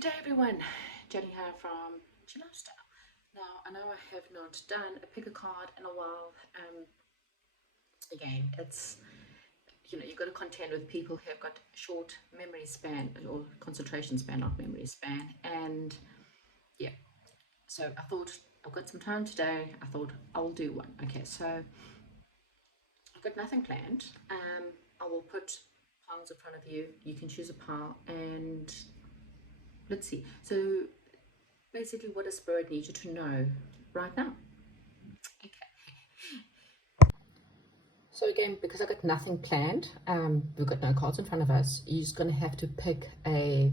Good day everyone, Jenny here from Lifestyle. Now I know I have not done a pick a card in a while. Again, it's you've got to contend with people who have got short memory span or concentration span, not memory span, and yeah. So I thought I've got some time today. I thought I'll do one. Okay, so I've got nothing planned. I will put piles in front of you. You can choose a pile and let's see. So basically, what does Spirit need you to know right now? Okay. So again, because I got nothing planned, we've got no cards in front of us, you're just going to have to pick a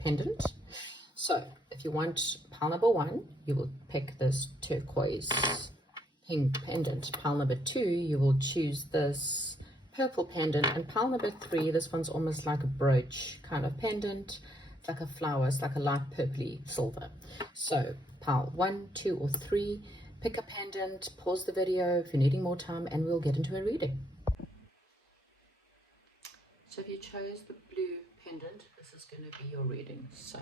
pendant. So if you want pile number 1, you will pick this turquoise pink pendant. Pile number 2, you will choose this purple pendant. And pile number 3, this one's almost like a brooch kind of pendant. It's like a flower, it's like a light purpley silver. So pile 1, 2, or 3, pick a pendant, pause the video if you're needing more time, and we'll get into a reading. So if you chose the blue pendant, this is going to be your reading. So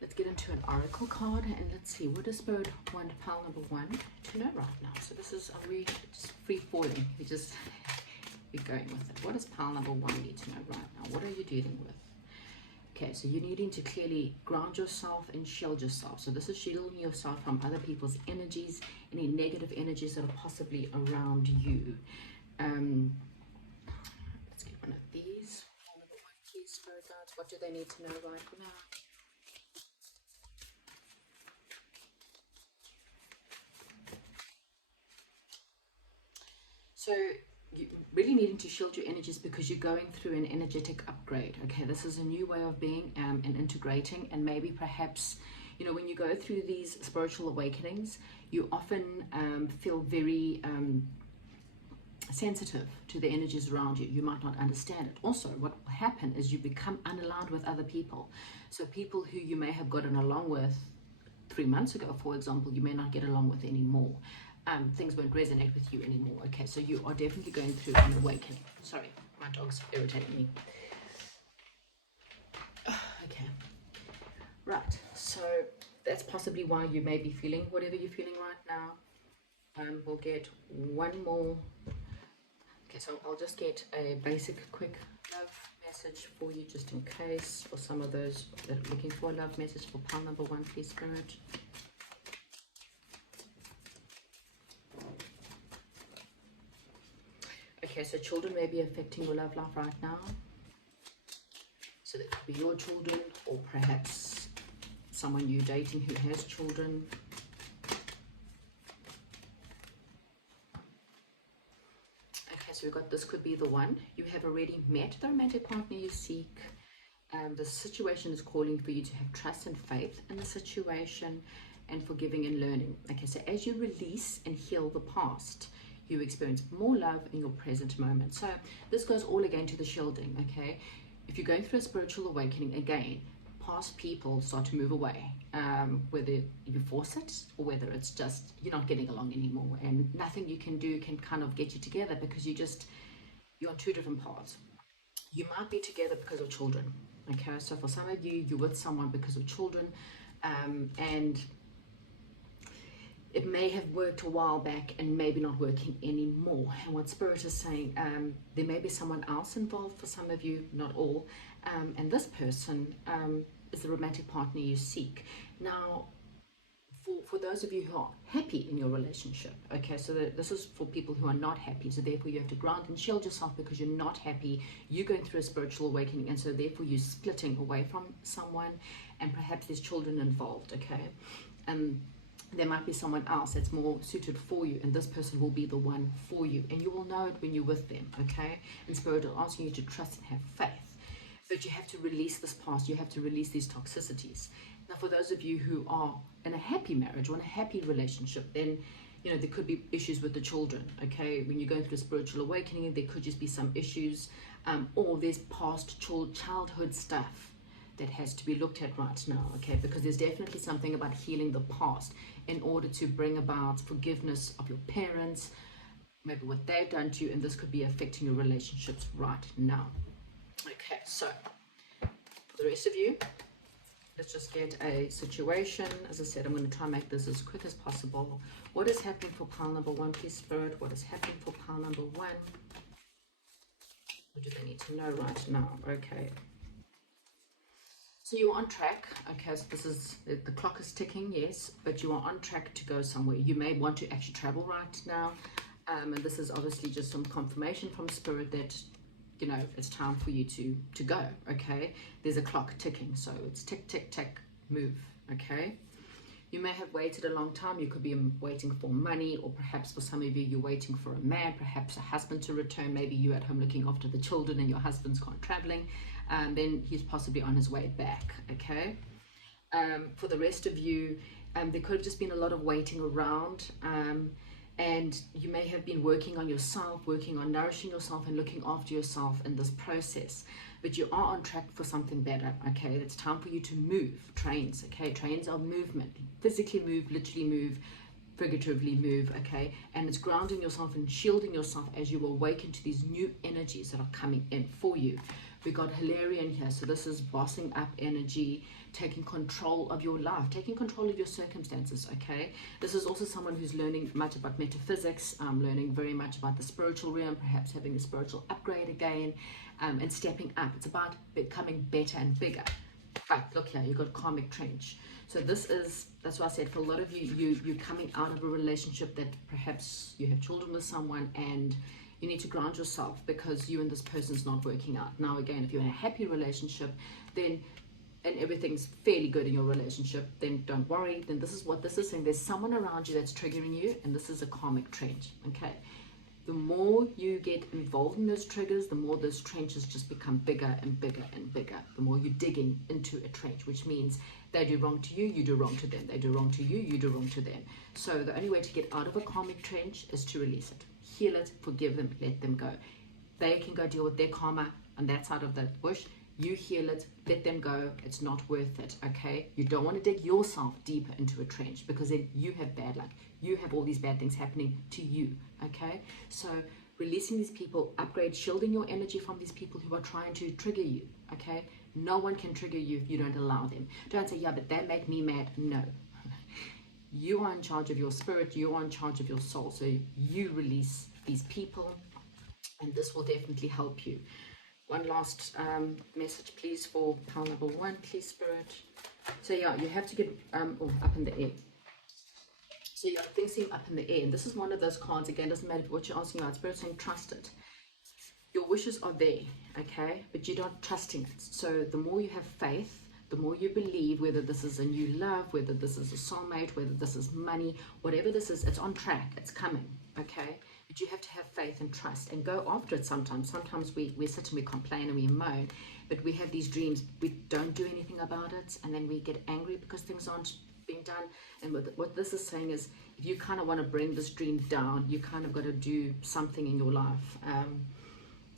let's get into an oracle card and let's see, what does Spirit want pile number 1 to know right now? So this is just free falling. You're going with it. What does pile number 1 need to know right now? What are you dealing with? Okay, so you're needing to clearly ground yourself and shield yourself. So this is shielding yourself from other people's energies, any negative energies that are possibly around you. Let's get one of these. Pile number 1, please, Spirit guides. What do they need to know right now? So you really needing to shield your energies because you're going through an energetic upgrade. Okay, this is a new way of being and integrating, and maybe perhaps when you go through these spiritual awakenings, you often feel very sensitive to the energies around you. You might not understand it. Also, what will happen is you become unaligned with other people. So people who you may have gotten along with 3 months ago, for example, you may not get along with anymore. Things won't resonate with you anymore. Okay, so you are definitely going through an awakening. Sorry, my dog's irritating me. Okay, right, so that's possibly why you may be feeling whatever you're feeling right now. We'll get one more. Okay, so I'll just get a basic quick love message for you just in case, for some of those that are looking for a love message for pile number 1, please, Spirit. Okay, so children may be affecting your love life right now. So that could be your children, or perhaps someone you're dating who has children. Okay, so we've got this could be the one. You have already met the romantic partner you seek. The situation is calling for you to have trust and faith in the situation and forgiving and learning. Okay, so as you release and heal the past, you experience more love in your present moment. So this goes all again to the shielding. Okay, if you're going through a spiritual awakening, again, past people start to move away, whether you force it or whether it's just you're not getting along anymore, and nothing you can do can kind of get you together because you're on 2 different paths. You might be together because of children. Okay, so for some of you, you're with someone because of children, and it may have worked a while back and maybe not working anymore. And what Spirit is saying, there may be someone else involved for some of you, not all, and this person is the romantic partner you seek. Now, for those of you who are happy in your relationship, okay, so this is for people who are not happy, so therefore you have to ground and shield yourself because you're not happy, you're going through a spiritual awakening, and so therefore you're splitting away from someone, and perhaps there's children involved. Okay, there might be someone else that's more suited for you, and this person will be the one for you, and you will know it when you're with them. Okay, and Spirit is asking you to trust and have faith, but you have to release this past, you have to release these toxicities. Now, for those of you who are in a happy marriage or in a happy relationship, then there could be issues with the children. Okay, when you're going through a spiritual awakening, there could just be some issues, or there's past childhood stuff that has to be looked at right now. Okay, because there's definitely something about healing the past in order to bring about forgiveness of your parents, maybe what they've done to you, and this could be affecting your relationships right now. Okay, so the rest of you, let's just get a situation. As I said, I'm going to try and make this as quick as possible. What is happening for pile number 1, please, Spirit? What is happening for pile number 1? What do they need to know right now? Okay. So you're on track. Okay, so this is, the clock is ticking, yes, but you are on track to go somewhere. You may want to actually travel right now. And this is obviously just some confirmation from Spirit that, you know, it's time for you to go, okay? There's a clock ticking, so it's tick, tick, tick, move, okay? You may have waited a long time. You could be waiting for money, or perhaps for some of you, you're waiting for a man, perhaps a husband to return. Maybe you at home looking after the children and your husband's gone traveling. Then he's possibly on his way back, okay? For the rest of you, there could have just been a lot of waiting around, and you may have been working on yourself, working on nourishing yourself and looking after yourself in this process. But you are on track for something better, okay? It's time for you to move. Trains, okay? Trains are movement. Physically move, literally move, figuratively move, okay? And it's grounding yourself and shielding yourself as you awaken to these new energies that are coming in for you. We got Hilarion here, so this is bossing up energy, taking control of your life, taking control of your circumstances, okay? This is also someone who's learning much about metaphysics, learning very much about the spiritual realm, perhaps having a spiritual upgrade again, and stepping up. It's about becoming better and bigger. But look here, you've got karmic trench. So this is, that's why I said for a lot of you, you're coming out of a relationship that perhaps you have children with someone, and you need to ground yourself because you and this person's not working out. Now again, if you're in a happy relationship, then, and everything's fairly good in your relationship, then don't worry. Then this is what this is saying. There's someone around you that's triggering you, and this is a karmic trench, okay? The more you get involved in those triggers, the more those trenches just become bigger and bigger and bigger. The more you're digging into a trench, which means they do wrong to you, you do wrong to them. They do wrong to you, you do wrong to them. So the only way to get out of a karmic trench is to release it. Heal it, forgive them, let them go. They can go deal with their karma on that side of the bush. You heal it, let them go. It's not worth it, okay? You don't want to dig yourself deeper into a trench, because then you have bad luck. You have all these bad things happening to you, okay? So releasing these people, upgrade, shielding your energy from these people who are trying to trigger you, okay? No one can trigger you if you don't allow them. Don't say, yeah, but they make me mad. No. You are in charge of your spirit. You are in charge of your soul. So you release these people, and this will definitely help you. One last message, please, for pile number 1, please, Spirit. So yeah, you have to get up in the air. So yeah, things seem up in the air, and this is one of those cards. Again, doesn't matter what you're asking about. Spirit saying, trust it. Your wishes are there, okay, but you're not trusting it. So the more you have faith, the more you believe, whether this is a new love, whether this is a soulmate, whether this is money, whatever this is, it's on track, it's coming, okay? But you have to have faith and trust and go after it sometimes. Sometimes we sit and we complain and we moan, but we have these dreams, we don't do anything about it, and then we get angry because things aren't being done. And what this is saying is, if you kind of want to bring this dream down, you kind of got to do something in your life.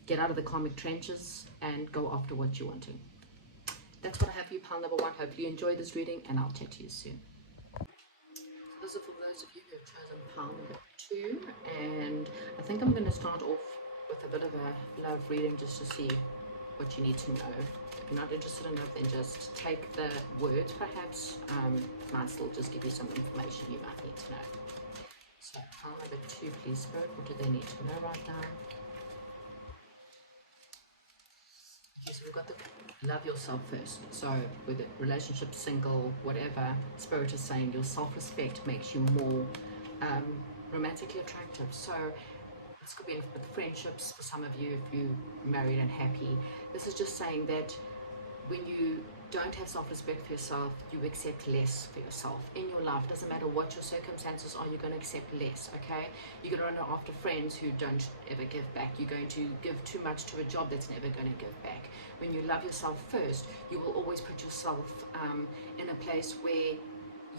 Get out of the karmic trenches and go after what you're wanting. That's what I have for you, pile number 1. Hopefully you enjoyed this reading, and I'll chat to you soon. This is for those of you who have chosen pile number 2, and I think I'm going to start off with a bit of a love reading just to see what you need to know. If you're not interested enough, then just take the words perhaps. Might still just give you some information you might need to know. So pile number 2, please, Spirit. What do they need to know right now? Okay, so we've got the love yourself first. So with a relationship, single, whatever, Spirit is saying your self-respect makes you more romantically attractive. So this could be with friendships for some of you, if you're married and happy. This is just saying that when you don't have self-respect for yourself, you accept less for yourself in your life. Doesn't matter what your circumstances are, you're going to accept less, okay? You're going to run after friends who don't ever give back. You're going to give too much to a job that's never going to give back. When you love yourself first, you will always put yourself in a place where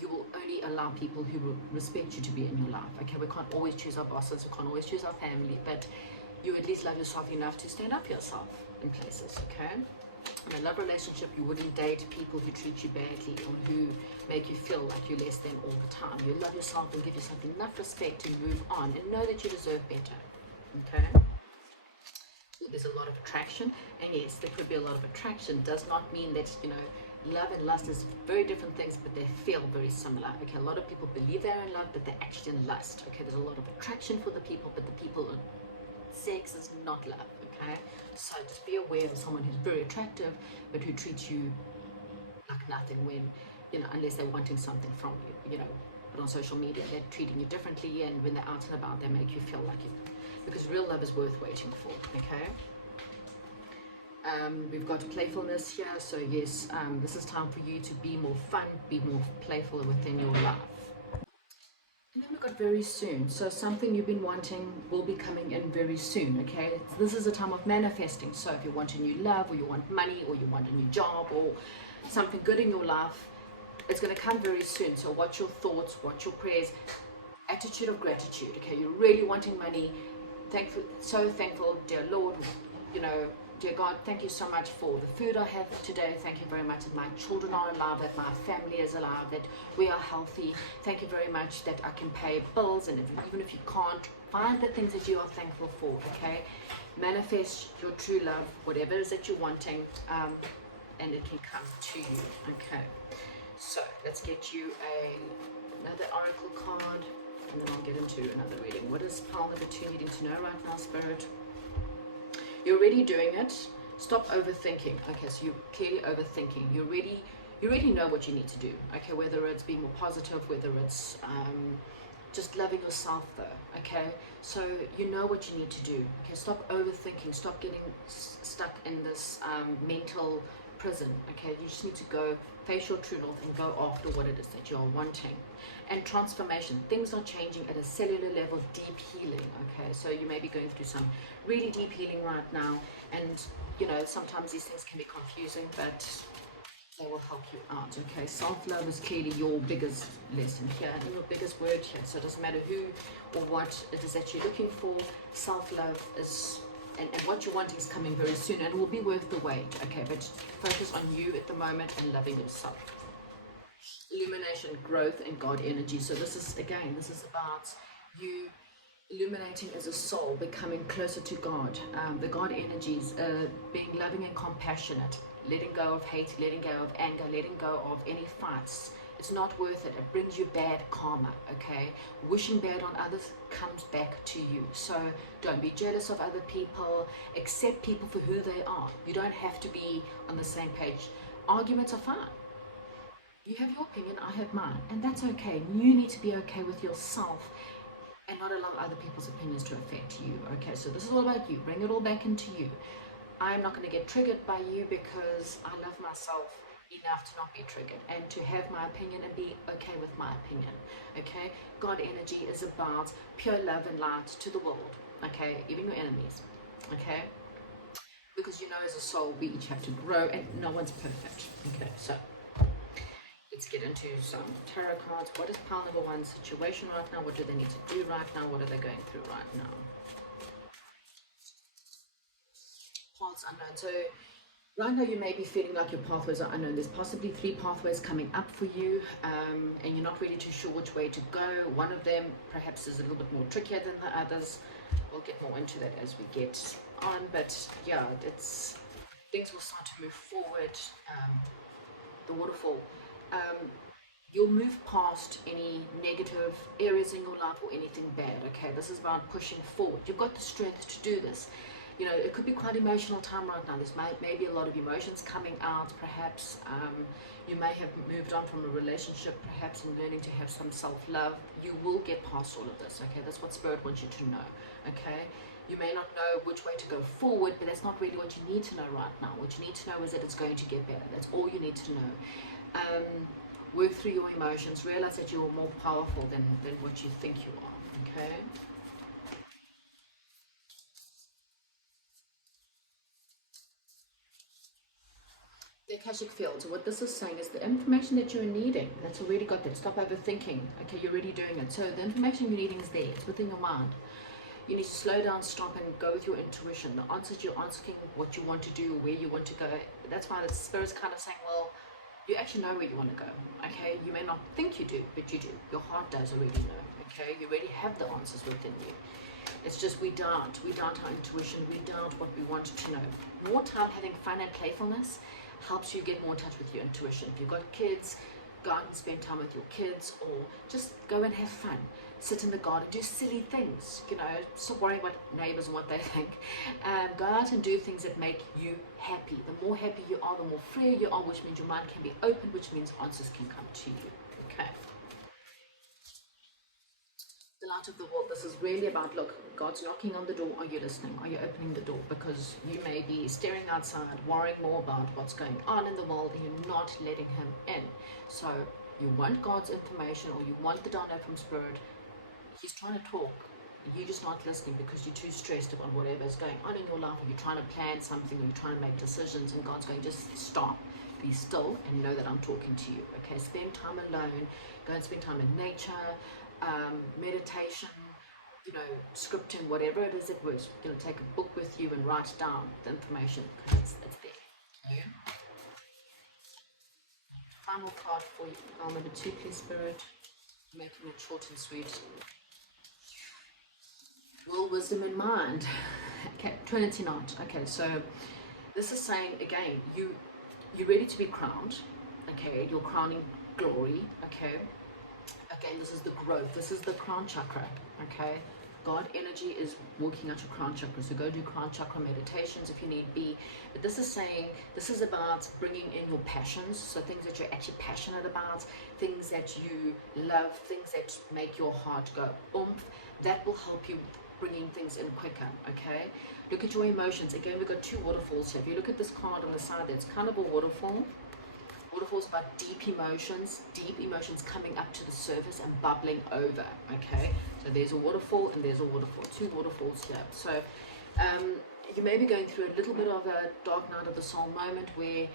you will only allow people who will respect you to be in your life, okay? We can't always choose our bosses, we can't always choose our family, but you at least love yourself enough to stand up for yourself in places, okay? In a love relationship, you wouldn't date people who treat you badly or who make you feel like you're less than all the time. You love yourself and give yourself enough respect to move on and know that you deserve better, okay? there's a lot of attraction, and yes, there could be a lot of attraction. Does not mean that, love and lust is very different things, but they feel very similar. Okay, a lot of people believe they're in love, but they're actually in lust. Okay, there's a lot of attraction for the people, but the people in sex is not love. Okay, so just be aware of someone who's very attractive, but who treats you like nothing when, unless they're wanting something from you. But on social media, they're treating you differently, and when they're out and about, they make you feel like it. Because real love is worth waiting for, okay? We've got playfulness here, so yes, this is time for you to be more fun, be more playful within your life. And then we've got very soon, so something you've been wanting will be coming in very soon, okay? This is a time of manifesting, so if you want a new love, or you want money, or you want a new job, or something good in your life, it's going to come very soon. So watch your thoughts, watch your prayers, attitude of gratitude, okay? You're really wanting money, thankful, so thankful, dear Lord, dear God, thank you so much for the food I have today. Thank you very much that my children are alive, that my family is alive, that we are healthy. Thank you very much that I can pay bills, and even if you can't, find the things that you are thankful for, okay? Manifest your true love, whatever it is that you're wanting, and it can come to you, okay? So let's get you another oracle card, and then I'll get into another reading. What is pile number 2 needing to know right now, Spirit? You're already doing it. Stop overthinking. Okay, so you're clearly overthinking. You already know what you need to do. Okay, whether it's being more positive, whether it's just loving yourself though. Okay, so you know what you need to do. Okay, stop overthinking. Stop getting stuck in this mental prison. Okay, you just need to go face your true north and go after what it is that you're wanting. And transformation, things are changing at a cellular level, deep healing. Okay, so you may be going through some really deep healing right now, and sometimes these things can be confusing, but they will help you out. Okay, self-love is clearly your biggest lesson here and your biggest word here. So it doesn't matter who or what it is that you're looking for, self-love is, and what you're wanting is coming very soon, and it will be worth the wait. Okay, but focus on you at the moment and loving yourself. Illumination, growth, and God energy. So this is about you illuminating as a soul, becoming closer to God. The God energies, being loving and compassionate, letting go of hate, letting go of anger, letting go of any fights. It's not worth it. It brings you bad karma, okay? Wishing bad on others comes back to you. So don't be jealous of other people. Accept people for who they are. You don't have to be on the same page. Arguments are fine. You have your opinion, I have mine, and that's okay. You need to be okay with yourself and not allow other people's opinions to affect you. Okay, so this is all about you. Bring it all back into you. I'm not going to get triggered by you because I love myself enough to not be triggered and to have my opinion and be okay with my opinion. Okay, God energy is about pure love and light to the world. Okay, even your enemies. Okay, because as a soul we each have to grow, and no one's perfect. Okay, so let's get into some tarot cards. What is pile number 1 situation right now? What do they need to do right now? What are they going through right now? Paths unknown. So right now you may be feeling like your pathways are unknown. There's possibly 3 pathways coming up for you, and you're not really too sure which way to go. One of them perhaps is a little bit more trickier than the others. We'll get more into that as we get on, but yeah, things will start to move forward. The waterfall. You'll move past any negative areas in your life or anything bad. Okay, this is about pushing forward. You've got the strength to do this. It could be quite emotional time right now. There's maybe a lot of emotions coming out. Perhaps you may have moved on from a relationship, perhaps in learning to have some self-love. You will get past all of this. Okay, that's what Spirit wants you to know. Okay, you may not know which way to go forward, but that's not really what you need to know right now. What you need to know is that it's going to get better. That's all you need to know. Work through your emotions. Realize that you're more powerful than what you think you are. Okay. The Akashic field. So what this is saying is the information that you're needing, that's already got that. Stop overthinking. Okay, you're already doing it. So the information you're needing is there. It's within your mind. You need to slow down, stop, and go with your intuition. The answers you're asking, what you want to do, where you want to go. That's why the Spirit's kind of saying, well, You actually know where you want to go, okay? You may not think you do, but you do. Your heart does already know, okay? You already have the answers within you. It's just we doubt our intuition, we doubt what we want to know. More time having fun and playfulness helps you get more in touch with your intuition. If you've got kids, go out and spend time with your kids, or just go and have fun. Sit in the garden, do silly things, you know, stop worrying about neighbors and what they think. Go out and do things that make you happy. The more happy you are, the more free you are, which means your mind can be open, which means answers can come to you. Okay. The light of the world. This is really about, look, God's knocking on the door. Are you listening? Are you opening the door? Because you may be staring outside, worrying more about what's going on in the world, and you're not letting him in. So you want God's information, or you want the download from Spirit. He's trying to talk. You're just not listening because you're too stressed about whatever is going on in your life, or you're trying to plan something, or you're trying to make decisions, and God's going, just stop, be still, and know that I'm talking to you. Okay, spend time alone. Go and spend time in nature, meditation, you know, scripting, whatever it is that works. You're going to take a book with you and write down the information because it's there. Okay. Final card for you. File number 2, please, Spirit. Making it short and sweet. Will, wisdom, and mind. Okay, Trinity knot. Okay, so this is saying again, you're ready to be crowned. Okay, you're crowning glory. Okay. Again, this is the growth. This is the crown chakra. Okay. God energy is working out your crown chakra. So go do crown chakra meditations if you need be. But this is saying, this is about bringing in your passions. So things that you're actually passionate about, things that you love, things that make your heart go oomph. That will help you bringing things in quicker. Okay. Look at your emotions. Again, we've got 2 waterfalls here. If you look at this card on the side, it's kind of a waterfall. Waterfalls about deep emotions coming up to the surface and bubbling over. Okay, so there's a waterfall and there's a waterfall, 2 waterfalls here. So you may be going through a little bit of a dark night of the soul moment where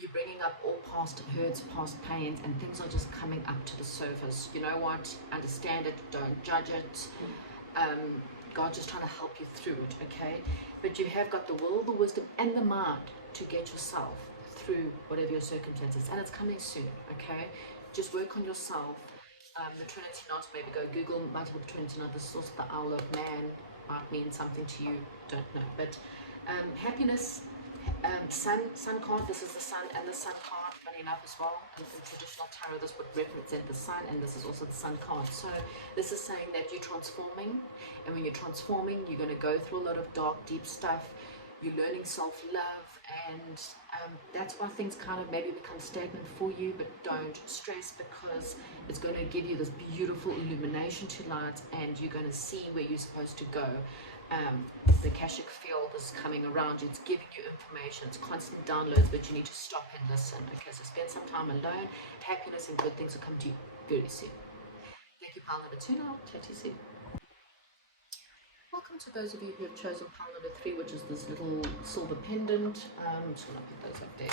you're bringing up all past hurts, past pains, and things are just coming up to the surface. You know what? Understand it, don't judge it. God's just trying to help you through it. Okay, but you have got the will, the wisdom, and the mind to get yourself through whatever your circumstances, and it's coming soon. Okay, just work on yourself. The Trinity knot, maybe go Google multiple Trinity knot. This is also the Owl of Man, might mean something to you, don't know. But happiness, sun card. This is the sun and the sun card, funny enough as well. In traditional tarot, this would represent the sun, and this is also the sun card. So this is saying that you're transforming, and when you're transforming, you're going to go through a lot of dark, deep stuff. You're learning self-love, and that's why things kind of maybe become stagnant for you, but don't stress, because it's going to give you this beautiful illumination to light, and you're going to see where you're supposed to go. The Akashic field is coming around you, it's giving you information, it's constant downloads, but you need to stop and listen. Okay, so spend some time alone. Happiness and good things will come to you very soon. Thank you, pile number 2 now. Chat to you soon. Welcome to those of you who have chosen pile number 3, which is this little silver pendant. I'm just going to put those up there.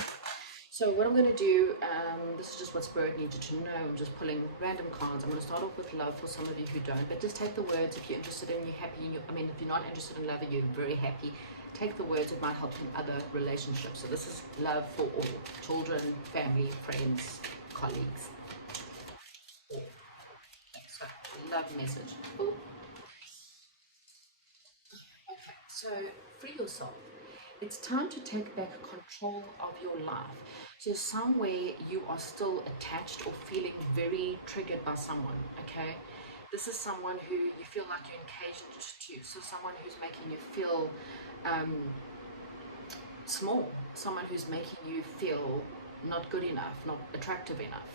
So what I'm going to do, this is just what Spirit needed to know. I'm just pulling random cards. I'm going to start off with love for some of you who don't, but just take the words. If you're interested in, you're happy. I mean, if you're not interested in love and you're very happy, take the words. It might help in other relationships. So this is love for all: children, family, friends, colleagues. All. So love message. Ooh. So free yourself. It's time to take back control of your life. So somewhere you are still attached or feeling very triggered by someone, okay? This is someone who you feel like you're encaged to. So someone who's making you feel small. Someone who's making you feel not good enough, not attractive enough.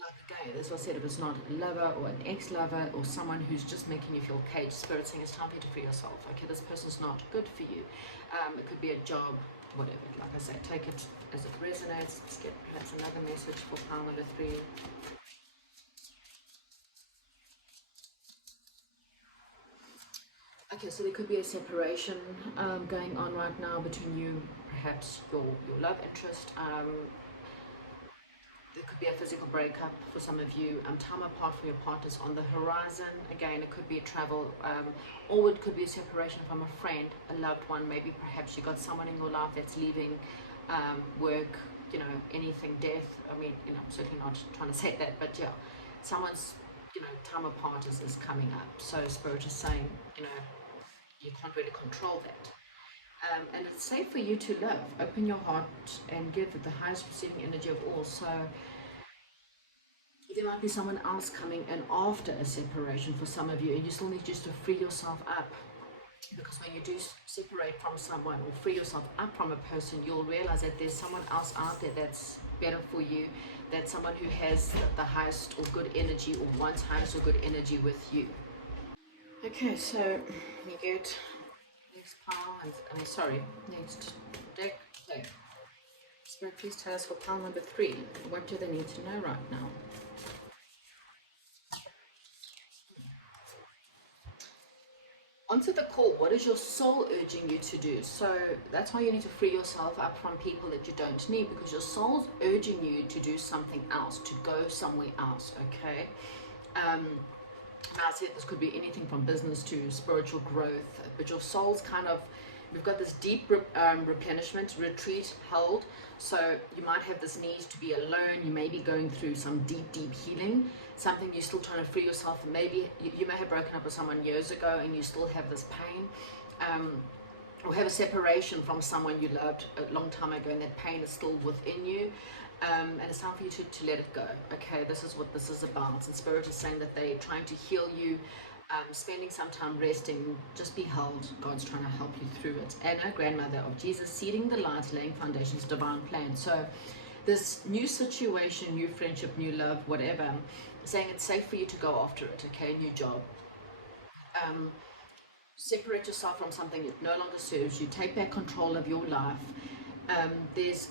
Like again, as I said, if it's not a lover or an ex-lover or someone who's just making you feel caged, Spirit saying it's time for you to free yourself. Okay, this person's not good for you. It could be a job, whatever. Like I say, take it as it resonates. Let's get perhaps another message for pile number 3. Okay, so there could be a separation going on right now between you, perhaps your love interest. There could be a physical breakup for some of you. Time apart from your partners on the horizon. Again, it could be a travel, or it could be a separation from a friend, a loved one. Maybe perhaps you got someone in your life that's leaving work, you know, anything, death. I mean, you know, I'm certainly not trying to say that, but yeah, someone's, you know, time apart is coming up. So Spirit is saying, you know, you can't really control that. And it's safe for you to love. Open your heart and give the highest receiving energy of all. So there might be someone else coming in after a separation for some of you, and you still need just to free yourself up. Because when you do separate from someone or free yourself up from a person, you'll realize that there's someone else out there that's better for you, that's someone who has the highest or good energy, or wants highest or good energy with you. Okay, so you get next pile, and sorry, next deck. Okay. Spirit, please tell us for pile number 3, what do they need to know right now? Onto the core, what is your soul urging you to do? So that's why you need to free yourself up from people that you don't need, because your soul's urging you to do something else, to go somewhere else, okay? Now I said this could be anything from business to spiritual growth, but your soul's kind of, we've got this deep replenishment, retreat, hold. So you might have this need to be alone. You may be going through some deep healing, something you're still trying to free yourself. Maybe you may have broken up with someone years ago and you still have this pain, or have a separation from someone you loved a long time ago, and that pain is still within you. And it's time for you to let it go. Okay, this is what this is about. And Spirit is saying that they're trying to heal you, spending some time resting, just be held. God's trying to help you through it. Anna, grandmother of Jesus, seeding the light, laying foundations, divine plan. So this new situation, new friendship, new love, whatever, saying it's safe for you to go after it. Okay, new job. Separate yourself from something that no longer serves you. Take back control of your life. There's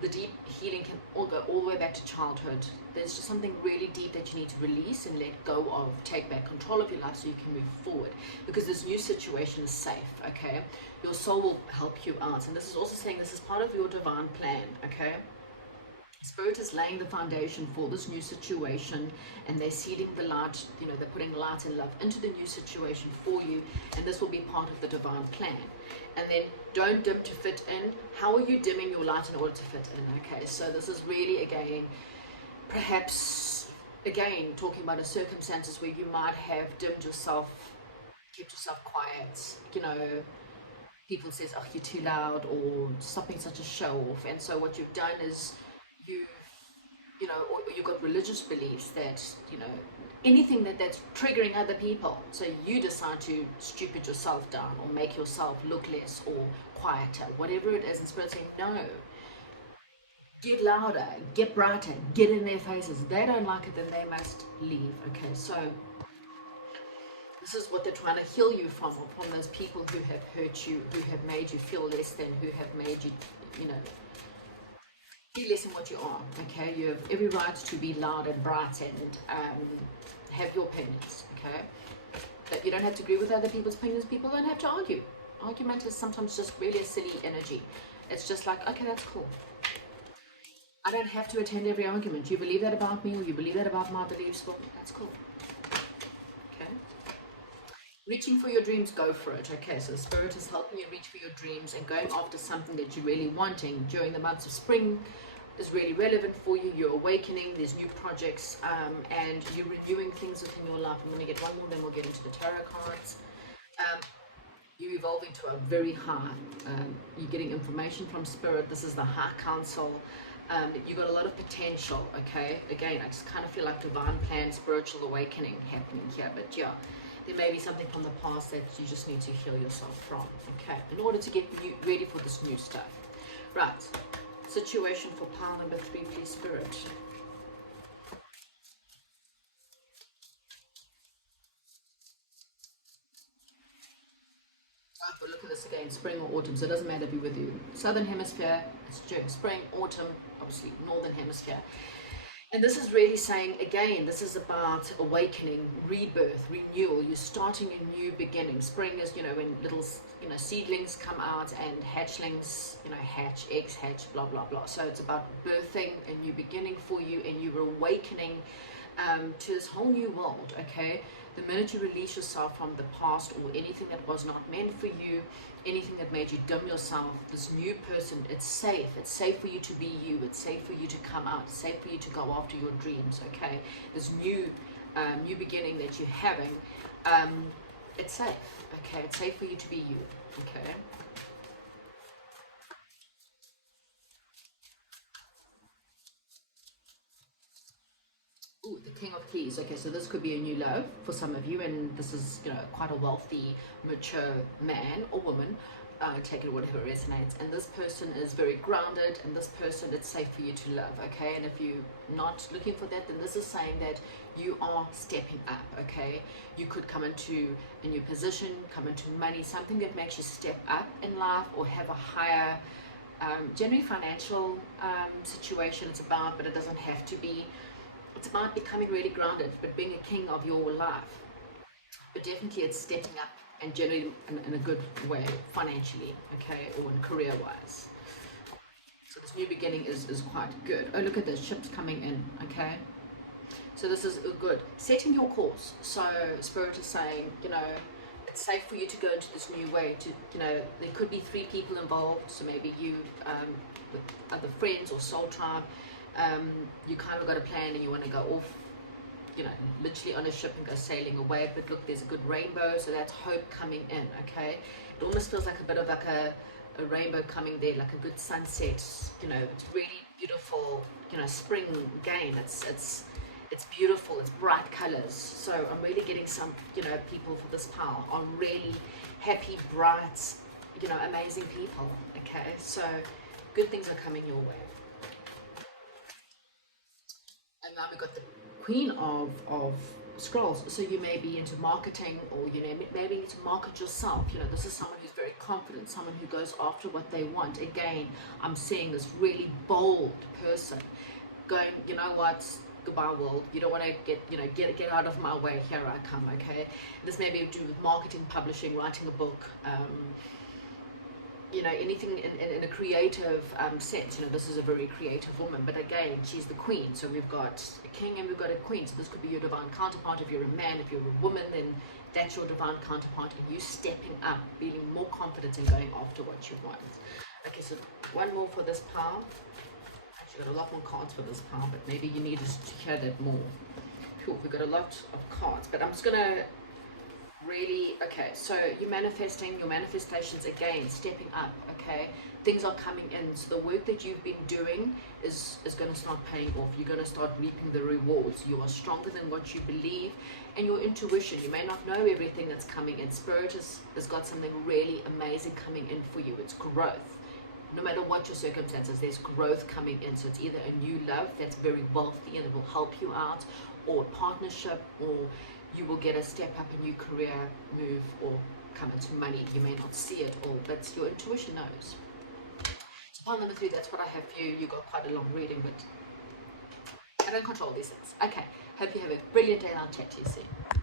the deep healing can all go all the way back to childhood. There's just something really deep that you need to release and let go of. Take back control of your life so you can move forward, because this new situation is safe. Okay, your soul will help you out, and this is also saying this is part of your divine plan. Okay, Spirit is laying the foundation for this new situation, and they're seeding the light, you know, they're putting light and love into the new situation for you, and this will be part of the divine plan. And then don't dim to fit in. How are you dimming your light in order to fit in? Okay, so this is really, again, perhaps, again, talking about the circumstances where you might have dimmed yourself, kept yourself quiet, you know, people says, oh, you're too loud, or stop being such a show off. And so what you've done is you know, or you've got religious beliefs that, you know, anything that's triggering other people. So you decide to stupid yourself down or make yourself look less or quieter, whatever it is. And Spirit saying, no, get louder, get brighter, get in their faces. They don't like it, then they must leave. Okay, so this is what they're trying to heal you from those people who have hurt you, who have made you feel less than, who have made you, you know, be less than what you are. Okay, you have every right to be loud and bright and have your opinions. Okay, but you don't have to agree with other people's opinions. People don't have to argue. Argument is sometimes just really a silly energy. It's just like, okay, that's cool. I don't have to attend every argument. You believe that about me, or you believe that about my beliefs, well, that's cool. Okay. Reaching for your dreams, go for it. Okay, so the Spirit is helping you reach for your dreams and going after something that you're really wanting. During the months of spring is really relevant for you. You're awakening, there's new projects, and you're renewing things within your life. I'm going to get one more, then we'll get into the tarot cards. You're evolving to a very high, you're getting information from Spirit. This is the High Council. You've got a lot of potential. Okay, again, I just kind of feel like divine plan, spiritual awakening happening here. But yeah, there may be something from the past that you just need to heal yourself from. Okay, in order to get you ready for this new stuff. Right, situation for pile number 3, please, Spirit. But look at this again, spring or autumn, so it doesn't matter if you're with you. Southern hemisphere, it's spring, autumn, obviously northern hemisphere. And this is really saying, again, this is about awakening, rebirth, renewal. You're starting a new beginning. Spring is, you know, when little, you know, seedlings come out and hatchlings, you know, hatch, eggs hatch, blah, blah, blah. So it's about birthing a new beginning for you, and you're awakening to this whole new world, okay? The minute you release yourself from the past or anything that was not meant for you, anything that made you dim yourself, this new person, it's safe. It's safe for you to be you. It's safe for you to come out. It's safe for you to go after your dreams, okay? This new beginning that you're having, it's safe, okay? It's safe for you to be you, okay? Ooh, the King of Keys. Okay, so this could be a new love for some of you, and this is, you know, quite a wealthy, mature man or woman. Take it whatever resonates. And this person is very grounded, and this person, it's safe for you to love, okay? And if you're not looking for that, then this is saying that you are stepping up, okay? You could come into a new position, come into money, something that makes you step up in life or have a higher, generally financial situation it's about, but it doesn't have to be. It's about becoming really grounded, but being a king of your life. But definitely it's stepping up and generally in a good way financially, okay, or in career-wise. So this new beginning is quite good. Oh, look at this, ships coming in, okay? So this is good. Setting your course. So Spirit is saying, you know, it's safe for you to go into this new way. To, you know, there could be 3 people involved, so maybe you with other friends or soul tribe. You kind of got a plan and you want to go off, you know, literally on a ship and go sailing away. But look, there's a good rainbow, so that's hope coming in, okay? It almost feels like a bit of like a rainbow coming there, like a good sunset, you know. It's really beautiful, you know, spring again. It's beautiful, it's bright colors. So I'm really getting some, you know, people for this power are really happy, bright, you know, amazing people, okay? So good things are coming your way. And now we've got the Queen of Scrolls. So you may be into marketing, or you know, maybe need to market yourself. You know, this is someone who's very confident, someone who goes after what they want. Again, I'm seeing this really bold person going, you know what, goodbye world, you don't want to get, you know, get out of my way, here I come, okay? This may be to do with marketing, publishing, writing a book, you know, anything in a creative sense. You know, this is a very creative woman, but again, she's the queen. So we've got a king and we've got a queen. So this could be your divine counterpart. If you're a man, if you're a woman, then that's your divine counterpart, and you stepping up, feeling more confident in going after what you want. Okay, so one more for this power. Actually got a lot more cards for this power, but maybe you need to hear that more. Cool, we've got a lot of cards, but I'm just gonna really, okay, so you're manifesting, your manifestations again, stepping up, okay? Things are coming in, so the work that you've been doing is going to start paying off. You're going to start reaping the rewards. You are stronger than what you believe, and your intuition, you may not know everything that's coming in. Spirit has got something really amazing coming in for you. It's growth. No matter what your circumstances, there's growth coming in. So it's either a new love that's very wealthy and it will help you out, or a partnership, or you will get a step up, a new career move, or come into money. You may not see it all, but your intuition knows. So pile number 3, that's what I have for you. You got quite a long reading, but I don't control these things. Okay, hope you have a brilliant day, and I'll chat to you soon.